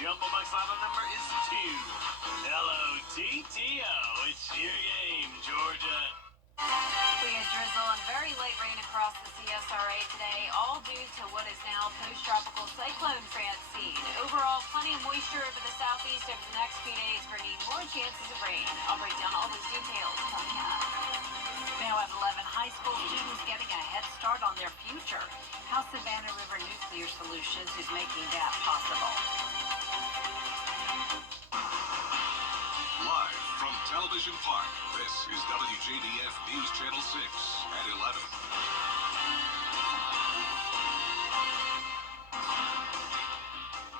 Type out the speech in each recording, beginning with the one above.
Jumbo Bucks final number is 2. L-O-T-T-O. It's your game, Georgia. We had drizzle and very light rain across the CSRA today, all due to what is now post-tropical cyclone Francine. Overall, plenty of moisture over the southeast over the next few days, bringing more chances of rain. I'll break down all those details coming up. Now at 11, high school students getting a head start on their future. How Savannah River Nuclear Solutions is making that possible. Live from Television Park, this is WJBF News Channel 6 at 11.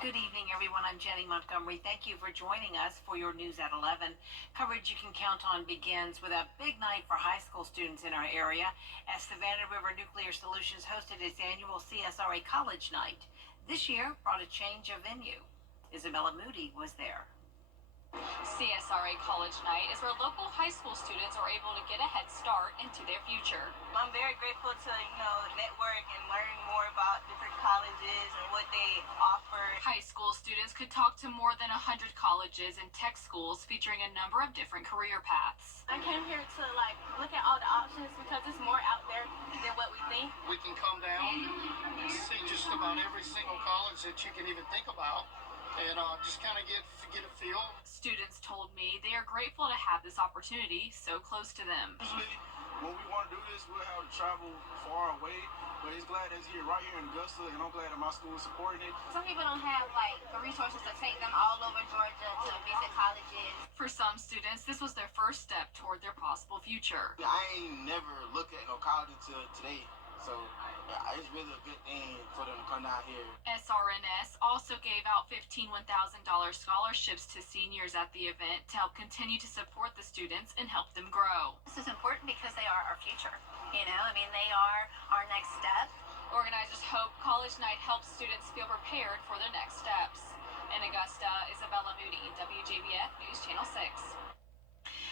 Good evening, everyone. I'm Jenny Montgomery. Thank you for joining us for your news at 11. Coverage you can count on begins with a big night for high school students in our area as Savannah River Nuclear Solutions hosted its annual CSRA College Night. This year brought a change of venue. Isabella Moody was there. CSRA College Night is where local high school students are able to get a head start into their future. I'm very grateful to, network and learn more about different colleges and what they offer. High school students could talk to more than 100 colleges and tech schools featuring a number of different career paths. I came here to look at all the options because it's more out there than what we think. We can come down and see just about every single college that you can even think about. And just kind of get a feel. Students told me they are grateful to have this opportunity so close to them. Usually, when we want to do this, we'll have to travel far away. But it's glad it's here, right here in Augusta, and I'm glad that my school is supporting it. Some people don't have the resources to take them all over Georgia to visit colleges. For some students, this was their first step toward their possible future. I ain't never looked at no college until today. So it's really a good thing for them to come down here. SRNS also gave out $15,000 scholarships to seniors at the event to help continue to support the students and help them grow. This is important because they are our future. They are our next step. Organizers hope College Night helps students feel prepared for their next steps. In Augusta, Isabella Moody, WJBF News Channel 6.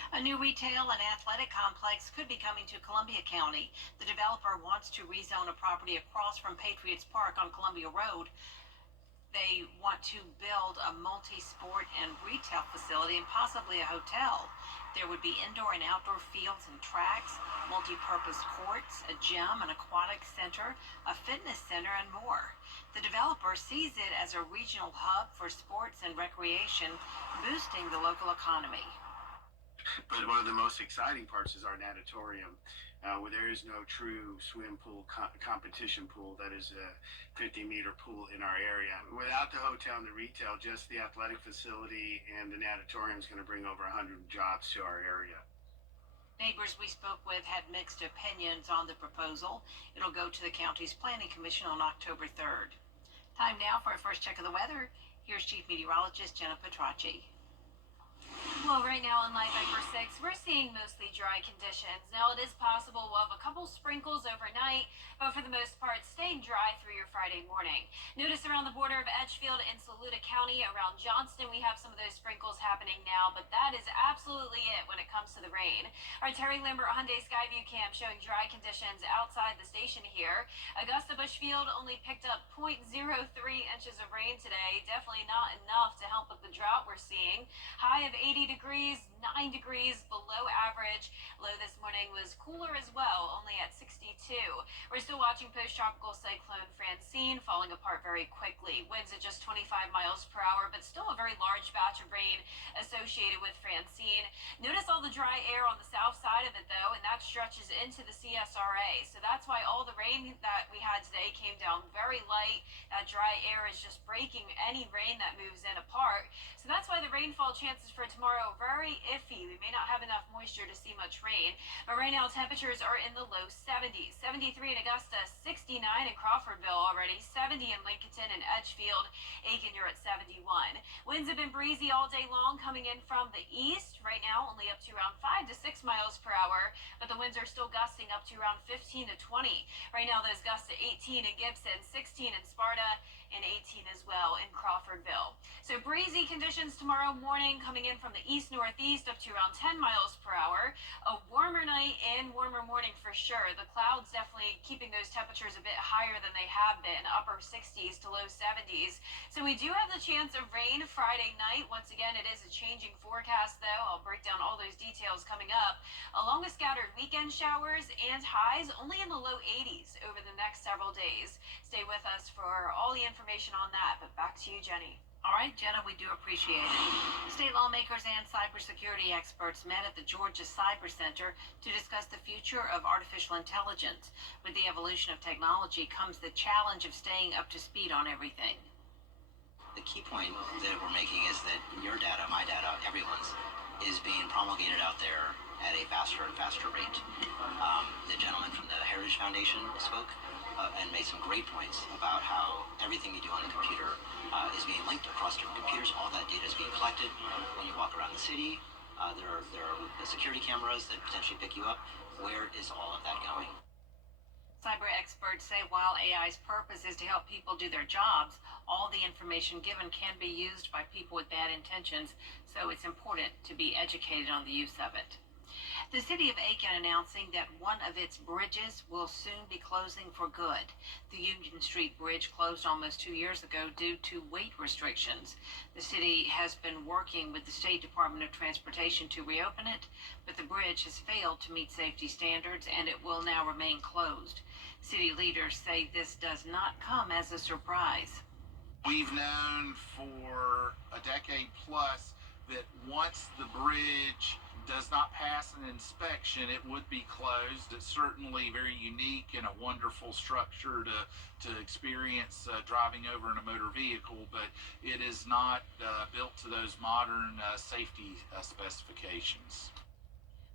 A new retail and athletic complex could be coming to Columbia County. The developer wants to rezone a property across from Patriots Park on Columbia Road. They want to build a multi-sport and retail facility and possibly a hotel. There would be indoor and outdoor fields and tracks, multi-purpose courts, a gym, an aquatic center, a fitness center, and more. The developer sees it as a regional hub for sports and recreation, boosting the local economy. But one of the most exciting parts is our natatorium, where there is no true swim pool competition pool. That is a 50-meter pool in our area. Without the hotel and the retail, just the athletic facility and the natatorium is going to bring over 100 jobs to our area. Neighbors we spoke with had mixed opinions on the proposal. It'll go to the county's Planning Commission on October 3rd. Time now for a first check of the weather. Here's Chief Meteorologist Jenna Petracci. Well, right now on Live Viper 6, we're seeing mostly dry conditions. Now, it is possible we'll have a couple sprinkles overnight, but for the most part, staying dry through your Friday morning. Notice around the border of Edgefield and Saluda County, around Johnston, we have some of those sprinkles happening now, but that is absolutely it when it comes to the rain. Our Terry Lambert Hyundai Skyview cam showing dry conditions outside the station here. Augusta Bushfield only picked up 0.03 inches of rain today. Definitely not enough to help with the drought we're seeing. High of 80 degrees, 9 degrees below average. Low this morning was cooler as well, only at 62. We're still watching post-tropical cyclone Francine falling apart very quickly. Winds at just 25 miles per hour, but still a very large batch of rain associated with Francine. Notice all the dry air on the south side of it, though, and that stretches into the CSRA. So that's why all the rain that we had today came down very light. That dry air is just breaking any rain that moves in apart. So that's why the rainfall chances for tomorrow very iffy. We may not have enough moisture to see much rain, but right now temperatures are in the low 70s. 73 in Augusta, 69 in Crawfordville already, 70 in Lincoln and Edgefield. Aiken, you're at 71. Winds have been breezy all day long coming in from the east. Right now only up to around 5 to 6 miles per hour, but the winds are still gusting up to around 15 to 20. Right now those gusts to 18 in Gibson, 16 in Sparta, and 18 as well in Crawfordville. So breezy conditions tomorrow morning, coming in from the east-northeast up to around 10 miles per hour. A warmer night and warmer morning for sure. The clouds definitely keeping those temperatures a bit higher than they have been, upper 60s to low 70s. So we do have the chance of rain Friday night. Once again, it is a changing forecast, though. I'll break down all those details coming up, along with scattered weekend showers and highs only in the low 80s over the next several days. Stay with us for all the information on that, but back to you, Jenny. All right, Jenna, we do appreciate it. State lawmakers and cybersecurity experts met at the Georgia Cyber Center to discuss the future of artificial intelligence. With the evolution of technology comes the challenge of staying up to speed on everything. The key point that we're making is that your data, my data, everyone's, is being promulgated out there at a faster and faster rate. The gentleman from the Heritage Foundation spoke and made some great points about how everything you do on the computer is being linked across different computers. All that data is being collected when you walk around the city. There are the security cameras that potentially pick you up. Where is all of that going? Cyber experts say while AI's purpose is to help people do their jobs, all the information given can be used by people with bad intentions, so it's important to be educated on the use of it. The city of Aiken announcing that one of its bridges will soon be closing for good. The Union Street Bridge closed almost 2 years ago due to weight restrictions. The city has been working with the State Department of Transportation to reopen it, but the bridge has failed to meet safety standards and it will now remain closed. City leaders say this does not come as a surprise. We've known for a decade plus that once the bridge does not pass an inspection, it would be closed. It's certainly very unique and a wonderful structure to experience driving over in a motor vehicle, but it is not built to those modern safety specifications.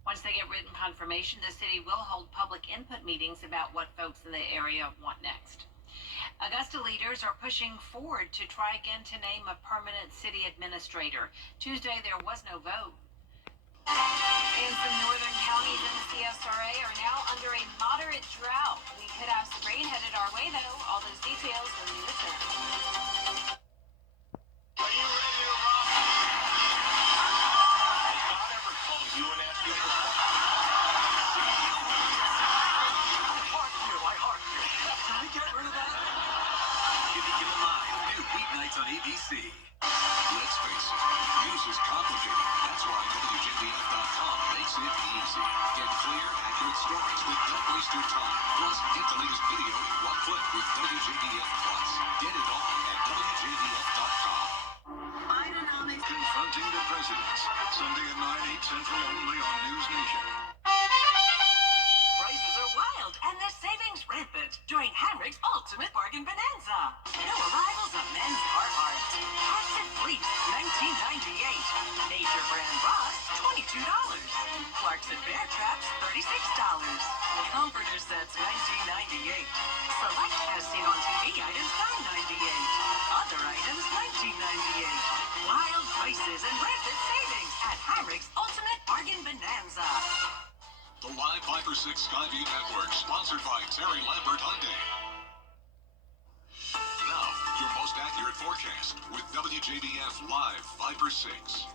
Once they get written confirmation, the city will hold public input meetings about what folks in the area want next. Augusta leaders are pushing forward to try again to name a permanent city administrator. Tuesday, there was no vote. And some northern counties in the CSRA are now under a moderate drought. We could have some rain headed our way, though. All those details when we return. Are you ready to rock? Has God ever called you and asked you for something? I heart you. Can we get rid of that? Giving you live new weeknights on ABC. Let's face it, news is complicated. That's why WJBF.com makes it easy. Get clear, accurate stories that don't waste your time. Plus, get the latest video in one click with WJBF Plus. Get it all at WJBF.com. Bidenomics confronting the presidents. Sunday at 9, 8 Central only on News Nation. Prices are wild and the savings rampant during Hamrick's Ultimate Bargain Bonanza. No arrivals of men's Carhartt. Cotton Fleece, $19.98. Major brand Ross, $22. Clarks and Bear Traps, $36. Comforter sets, $19.98. Select as seen on TV items, $9.98. Other items, $19.98. Wild prices and rampant savings at Hamrick's Ultimate Bargain Bonanza. The live Viper 6 Skyview Network, sponsored by Terry Lambert Hyundai. Now, your most accurate forecast with WJBF Live Viper 6.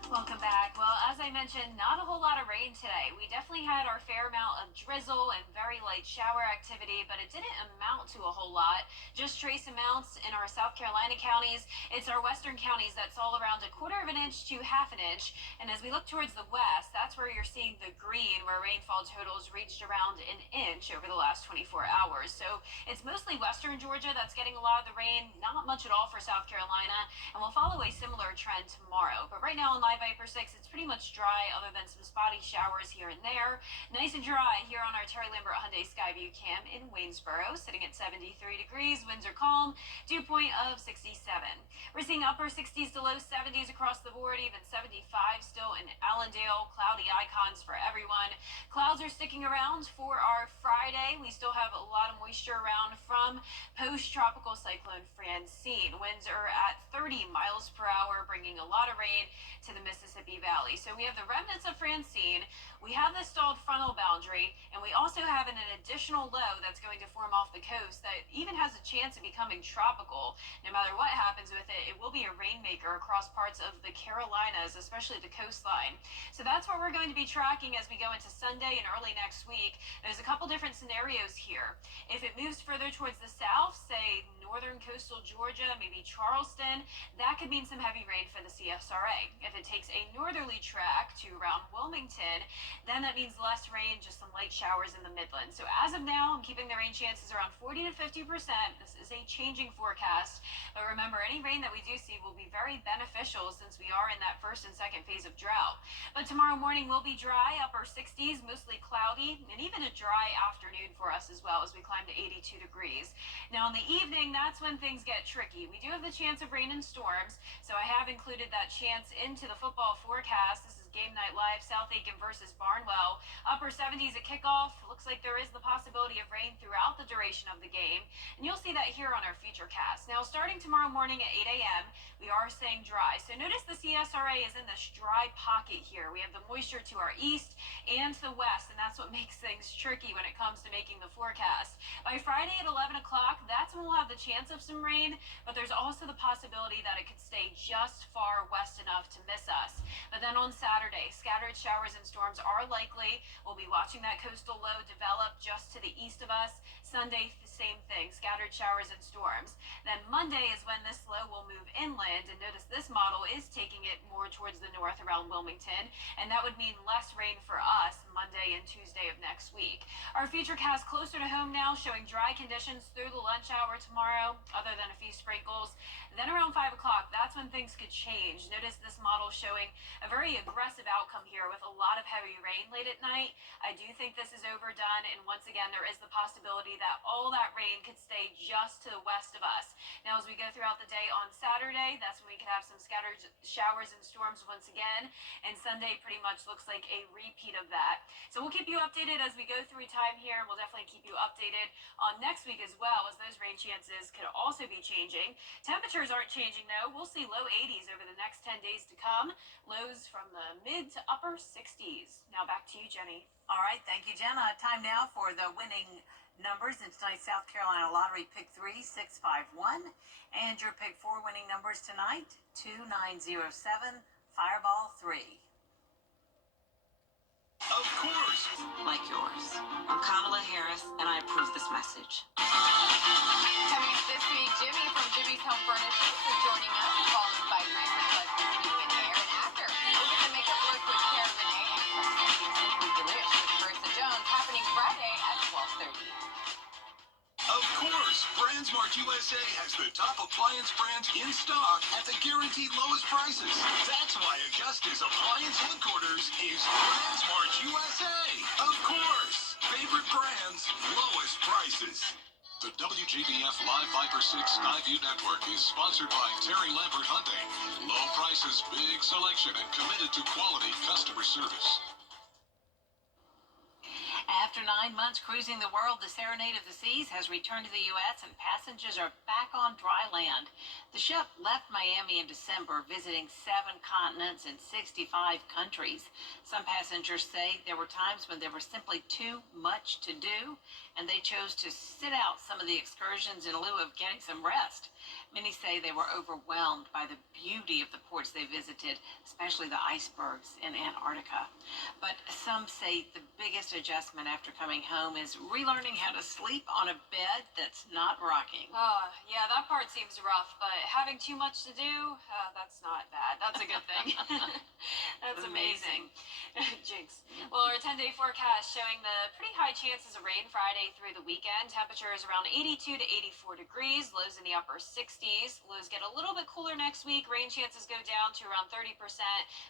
Welcome back. Well, as I mentioned, not a whole lot of rain today. We definitely had our fair amount of drizzle and very light shower activity, but it didn't amount to a whole lot. Just trace amounts in our South Carolina counties. It's our western counties that's all around 1/4 inch to 1/2 inch. And as we look towards the west, that's where you're seeing the green, where rainfall totals reached around 1 inch over the last 24 hours. So it's mostly western Georgia that's getting a lot of the rain, not much at all for South Carolina, and we'll follow a similar trend tomorrow. But right now on Live Viper 6, it's pretty much dry other than some spotty showers here and there. Nice and dry here on our Terry Lambert Hyundai Skyview Cam in Waynesboro, sitting at 73 degrees. Winds are calm, dew point of 67. We're seeing upper 60s to low 70s across the board, even 75 still in Allendale. Cloudy icons for everyone. Clouds are sticking around for our Friday. We still have a lot of moisture around from post-tropical cyclone Francine. Winds are at 30 miles per hour, bringing a lot of rain to the Mississippi Valley. So we have the remnants of Francine, we have the stalled frontal boundary, and we also have an additional low that's going to form off the coast that even has a chance of becoming tropical. No matter what happens with it, it will be a rainmaker across parts of the Carolinas, especially the coastline. So that's what we're going to be tracking as we go into Sunday and early next week. There's a couple different scenarios here. If it moves further towards the south, say northern coastal Georgia, maybe Charleston, that could mean some heavy rain for the CSRA. If it takes a northerly track to around Wilmington, then that means less rain, just some light showers in the Midlands. So as of now, I'm keeping the rain chances around 40 to 50%. This is a changing forecast. But remember, any rain that we do see will be very beneficial since we are in that first and second phase of drought. But tomorrow morning will be dry, upper 60s, mostly cloudy, and even a dry afternoon for us as well as we climb to 82 degrees. Now in the evening, that's when things get tricky. We do have the chance of rain and storms, so I have included that chance into the football forecast. This is Game Night Live, South Aiken versus Barnwell. Upper 70s at kickoff. Looks like there is the possibility of rain throughout the duration of the game, and you'll see that here on our Futurecast. Now starting tomorrow morning at 8 a.m., we are staying dry. So notice the CSRA is in this dry pocket here. We have the moisture to our east and to the west, and that's what makes things tricky when it comes to making the forecast. By Friday at 11 o'clock, that's when we'll have the chance of some rain, but there's also the possibility that it could stay just far west enough to miss us. But then on Saturday, scattered showers and storms are likely. We'll be watching that coastal low develop just to the east of us. Sunday, same thing, scattered showers and storms. Then Monday is when this low will move inland, and notice this model is taking it more towards the north around Wilmington, and that would mean less rain for us Monday and Tuesday of next week. Our Futurecast closer to home now, showing dry conditions through the lunch hour tomorrow, other than a few sprinkles. Then around 5 o'clock, that's when things could change. Notice this model showing a very aggressive outcome here with a lot of heavy rain late at night. I do think this is overdone, and once again, there is the possibility that all that rain could stay just to the west of us. Now, as we go throughout the day on Saturday, that's when we could have some scattered showers and storms once again, and Sunday pretty much looks like a repeat of that. So we'll keep you updated as we go through time here, and we'll definitely keep you updated on next week as well, as those rain chances could also be changing. Temperatures aren't changing though. We'll see low 80s over the next 10 days to come, lows from the mid to upper 60s. Now back to you, Jenny. All right, thank you, Jenna. Time now for the winning numbers in tonight's South Carolina Lottery. Pick 3, 651. And your pick 4 winning numbers tonight, 2907, Fireball 3. Of course. Like yours. I'm Kamala Harris, and I approve this message. Coming up this week, Jimmy from Jimmy's Home Furnishings is joining us, followed by Grace's Leslie King and Hair. And after, we'll get the makeup look with Karen Renee and something simply delish with Marissa Jones, happening Friday at 12:30. Of course, BrandsMart USA has the top appliance brands in stock at the guaranteed lowest prices. That's why Augusta's appliance headquarters is BrandsMart USA. Of course, favorite brands, lowest prices. The WJBF Live Viper 6 Skyview Network is sponsored by Terry Lambert Hyundai. Low prices, big selection, and committed to quality customer service. After 9 months cruising the world, the Serenade of the Seas has returned to the U.S. and passengers are back on dry land. The ship left Miami in December, visiting 7 continents and 65 countries. Some passengers say there were times when there was simply too much to do, and they chose to sit out some of the excursions in lieu of getting some rest. Many say they were overwhelmed by the beauty of the ports they visited, especially the icebergs in Antarctica. But some say the biggest adjustment after coming home is relearning how to sleep on a bed that's not rocking. Oh, yeah, that part seems rough, but having too much to do, that's not bad. That's a good thing. That's amazing. Jinx. Well, our 10-day forecast showing the pretty high chances of rain Friday through the weekend. Temperatures around 82 to 84 degrees, lows in the upper 60s. Lows get a little bit cooler next week. Rain chances go down to around 30%,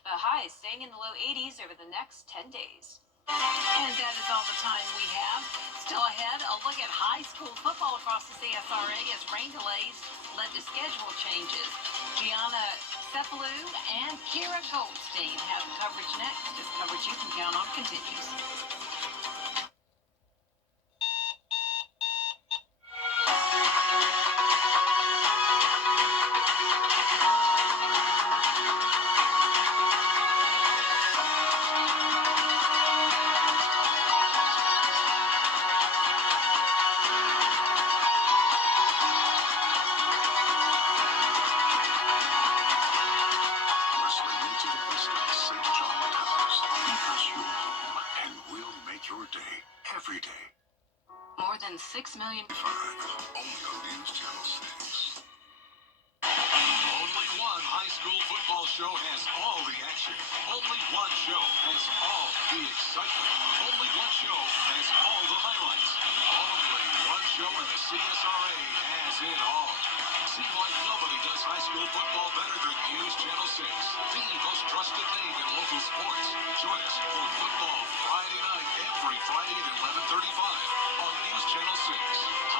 but highs staying in the low 80s over the next 10 days. And that is all the time we have. Still ahead, a look at high school football across the CSRA as rain delays led to schedule changes. Gianna Cephalou and Kira Goldstein have coverage next. As coverage you can count on continues. than 6 million. Only on News Channel 6. Only one high school football show has all the action. Only one show has all the excitement. Only one show has all the highlights. Only one show in the CSRA has it all. See why nobody does high school football better than News Channel 6, the most trusted name in local sports. Join us for Football Friday night, every Friday at 11:35 on News Channel 6.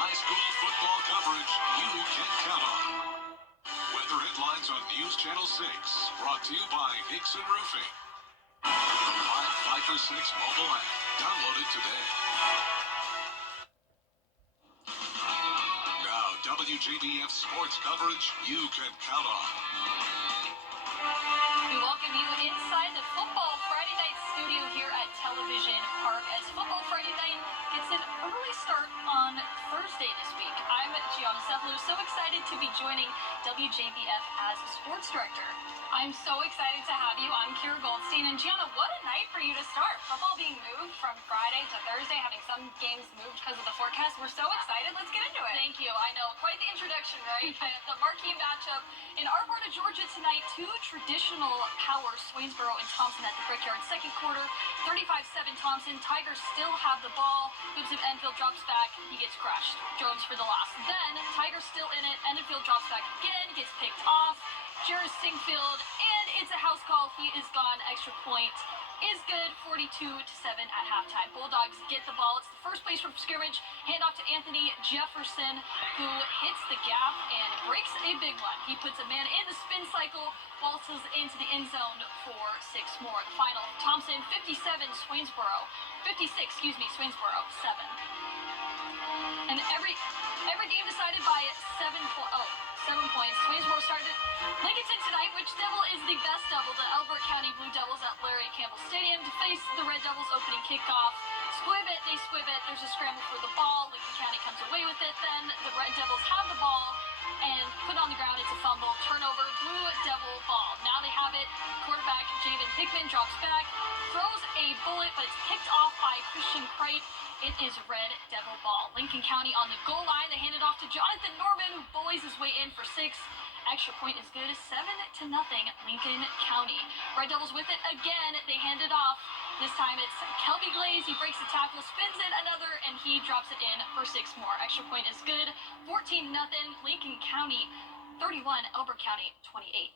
High school football coverage you can count on. Weather headlines on News Channel 6, brought to you by Hickson Roofing. The live 5 for 6 mobile app. Download it today. Now, WJBF sports coverage you can count on. We welcome you inside the Football Friday Night studio here at Television Park as Football Friday Night gets an early start on Thursday this week. I'm Gianna Cefalu, so excited to be joining WJBF as sports director. I'm so excited to have you. I'm Kira Goldstein. And Gianna, what a night for you to start. Football being moved from Friday to Thursday, having some games moved because of the forecast. We're so excited. Let's get into it. Thank you. I know. Quite the introduction, right? The marquee matchup in our part of Georgia tonight. Two traditional powers, Swainsboro and Thompson at the Brickyard. Second quarter, 35-7 Thompson. Tigers still have the ball. Gibson Enfield drops back. He gets crushed. Jones for the loss. Then, Tigers still in it. Enfield drops back again. Gets picked off. Jared Singfield, and it's a house call. He is gone. Extra point is good. 42-7 at halftime. Bulldogs get the ball. It's the first place from scrimmage. Hand off to Anthony Jefferson, who hits the gap and breaks a big one. He puts a man in the spin cycle, waltzes into the end zone for 6 more. The final, Thompson 57, Swainsboro 7. And every game decided by 7 points. Swainsboro started Lincolnton tonight. Which Devil is the best double? The Elbert County Blue Devils at Larry Campbell Stadium to face the Red Devils opening kickoff. They squib it. There's a scramble for the ball. Lincoln County comes away with it. Then the Red Devils have the ball and put on the ground. It's a fumble. Turnover. Blue Devil ball. Now they have it. Quarterback Javen Hickman drops back, throws a bullet, but it's picked off by Christian Crate. It is Red Devil ball. Lincoln County on the goal line. They hand it off to Jonathan Norman, who bullies his way in for 6. Extra point is good. 7-0, Lincoln County. Red Devils with it again. They hand it off. This time it's Kelby Glaze. He breaks the tackle, spins it another, and he drops it in for 6 more. Extra point is good. 14-0, Lincoln County 31, Elbert County 28.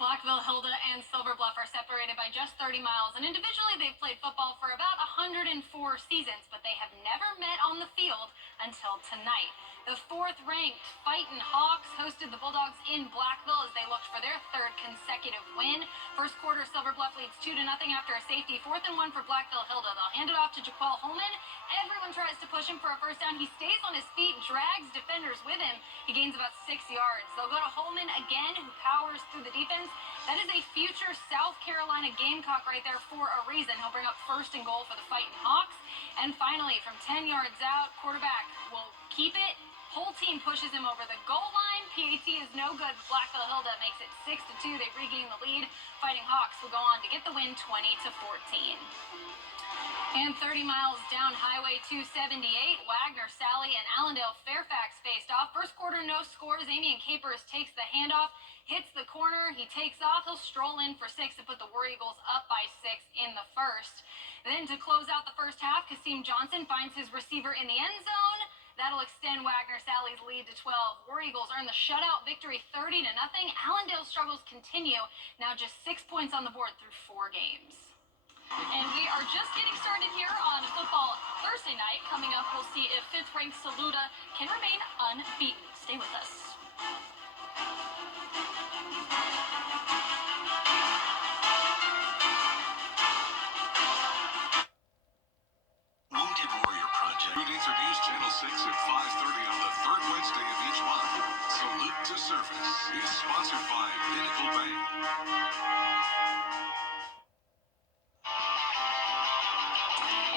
Blackville, Hilda, and Silver Bluff are separated by just 30 miles, and individually they've played football for about 104 seasons, but they have never met on the field until tonight. The 4th-ranked Fightin' Hawks hosted the Bulldogs in Blackville as they looked for their 3rd consecutive win. First quarter, Silver Bluff leads 2-0 after a safety. 4th and 1 for Blackville, Hilda. They'll hand it off to Jaquel Holman. Everyone tries to push him for a first down. He stays on his feet, drags defenders with him. He gains about 6 yards. They'll go to Holman again, who powers through the defense. That is a future South Carolina Gamecock right there for a reason. He'll bring up 1st and goal for the Fightin' Hawks. And finally, from 10 yards out, quarterback will keep it. Whole team pushes him over the goal line. PAT is no good. Blackville Hilda makes it 6-2. They regain the lead. Fighting Hawks will go on to get the win 20-14. And 30 miles down Highway 278, Wagner, Sally, and Allendale Fairfax faced off. First quarter, no scores. Amian Capers takes the handoff, hits the corner. He takes off. He'll stroll in for 6 to put the War Eagles up by 6 in the first. Then to close out the first half, Kasim Johnson finds his receiver in the end zone. That'll extend Wagner Sally's lead to 12. War Eagles earn the shutout victory 30-0. Allendale's struggles continue. Now just 6 points on the board through 4 games. And we are just getting started here on Football Thursday night. Coming up, we'll see if 5th-ranked Saluda can remain unbeaten. Stay with us. Wounded Warrior Project. Tune for News Channel 6 at 5:30 on the 3rd Wednesday of each month. Salute to Service is sponsored by Pinnacle Bank.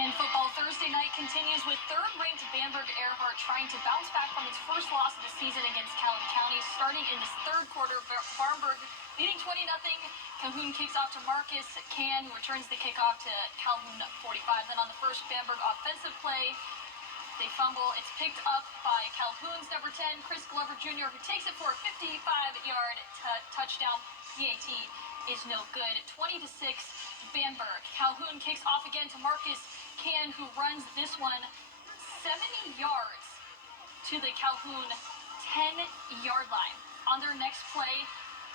And Football Thursday night continues with 3rd-ranked Bamberg Earhart trying to bounce back from its first loss of the season against Calhoun County. Starting in this 3rd quarter, Bamberg leading 20-0. Calhoun kicks off to Marcus Can, who returns the kickoff to Calhoun 45. Then on the first Bamberg offensive play, They fumble. It's picked up by Calhoun's number 10, Chris Glover Jr., who takes it for a 55-yard touchdown. PAT is no good. 20-6, Bamberg. Calhoun kicks off again to Marcus Can, who runs this one 70 yards to the Calhoun 10-yard line. On their next play,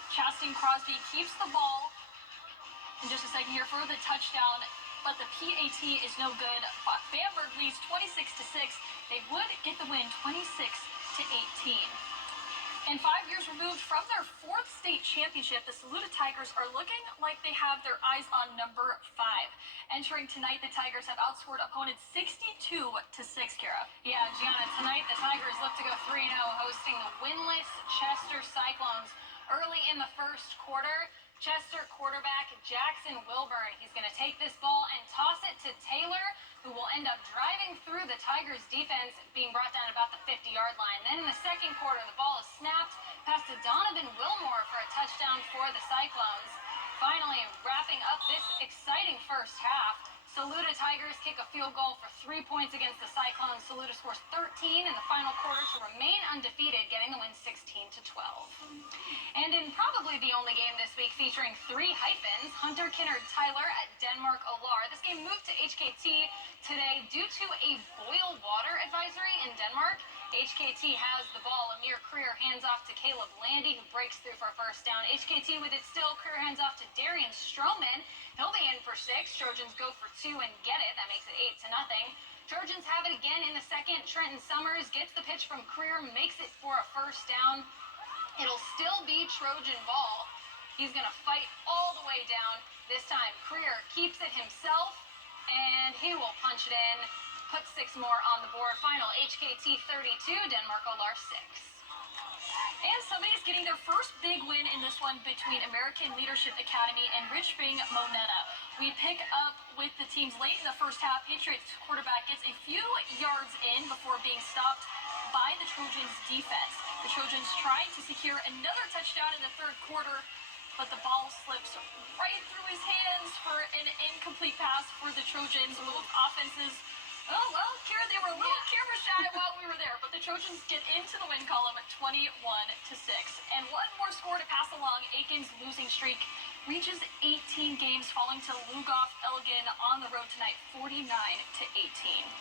Chastain Crosby keeps the ball in just a second here for the touchdown, but the PAT is no good. Bamberg leads 26-6. They would get the win 26-18. And 5 years removed from their fourth state championship, the Saluda Tigers are looking like they have their eyes on number 5. Entering tonight, the Tigers have outscored opponents 62-6, Kara. Yeah, Gianna, tonight the Tigers look to go 3-0, hosting the winless Chester Cyclones. Early in the first quarter, Chester quarterback Jackson Wilburn, he's going to take this ball and toss it to Taylor, who will end up driving through the Tigers' defense, being brought down about the 50-yard line. Then in the second quarter, the ball is snapped past to Donovan Wilmore for a touchdown for the Cyclones. Finally, wrapping up this exciting first half, Saluda Tigers kick a field goal for 3 points against the Cyclones. Saluda scores 13 in the final quarter to remain undefeated, getting the win 16-12. And in probably the only game this week featuring 3 hyphens, Hunter Kinnard Tyler at Denmark Olar. This game moved to HKT today due to a boil water advisory in Denmark. HKT has the ball. Amir Creer hands off to Caleb Landy, who breaks through for a first down. HKT with it still. Creer hands off to Darian Stroman. He'll be in for 6. Trojans go for 2 and get it. That makes it 8-0. Trojans have it again in the second. Trenton Summers gets the pitch from Creer, makes it for a first down. It'll still be Trojan ball. He's going to fight all the way down. This time, Creer keeps it himself, and he will punch it in. Put 6 more on the board. Final HKT 32, Denmark Olar 6. And somebody's getting their first big win in this one between American Leadership Academy and Richmond Moneta. We pick up with the teams late in the first half. Patriots quarterback gets a few yards in before being stopped by the Trojans defense. The Trojans tried to secure another touchdown in the third quarter, but the ball slips right through his hands for an incomplete pass for the Trojans. Both offenses, oh, well, Kira, they were a little camera shy while we were there, but the Trojans get into the win column at 21-6. And one more score to pass along. Aiken's losing streak reaches 18 games, falling to Lugoff Elgin on the road tonight, 49-18.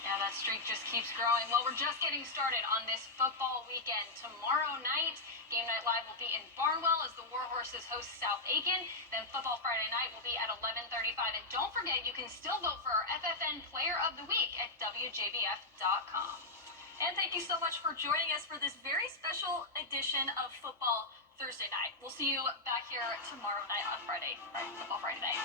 Yeah, that streak just keeps growing. Well, we're just getting started on this football weekend. Tomorrow night, Game Night Live will be in Barnwell as the Warhorses host South Aiken. Then Football Friday night will be at 11:35. And don't forget, you can still vote for our FFN Player of the Week at WJBF.com. And thank you so much for joining us for this very special edition of Football Thursday night. We'll see you back here tomorrow night on Football Friday night.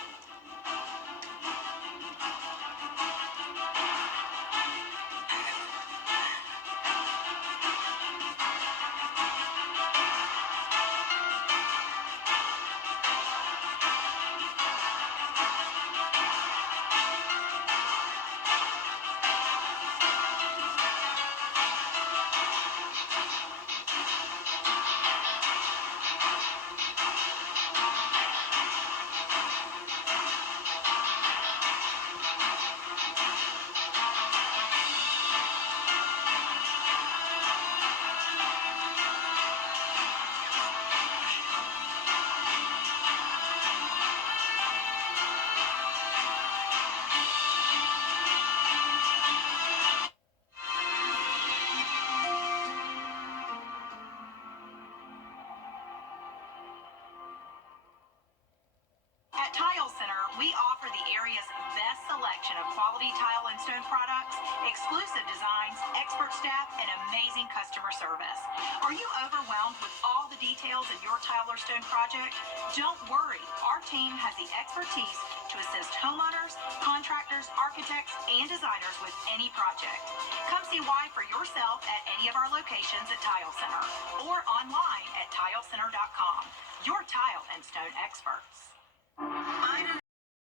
At Tile Center, we offer the area's best selection of quality tile and stone products, exclusive designs, expert staff, and amazing customer service. Are you overwhelmed with all the details in your tile or stone project? Don't worry. Our team has the expertise to assist homeowners, contractors, architects, and designers with any project. Come see why for yourself at any of our locations at Tile Center or online at tilecenter.com. Your tile and stone experts. Ida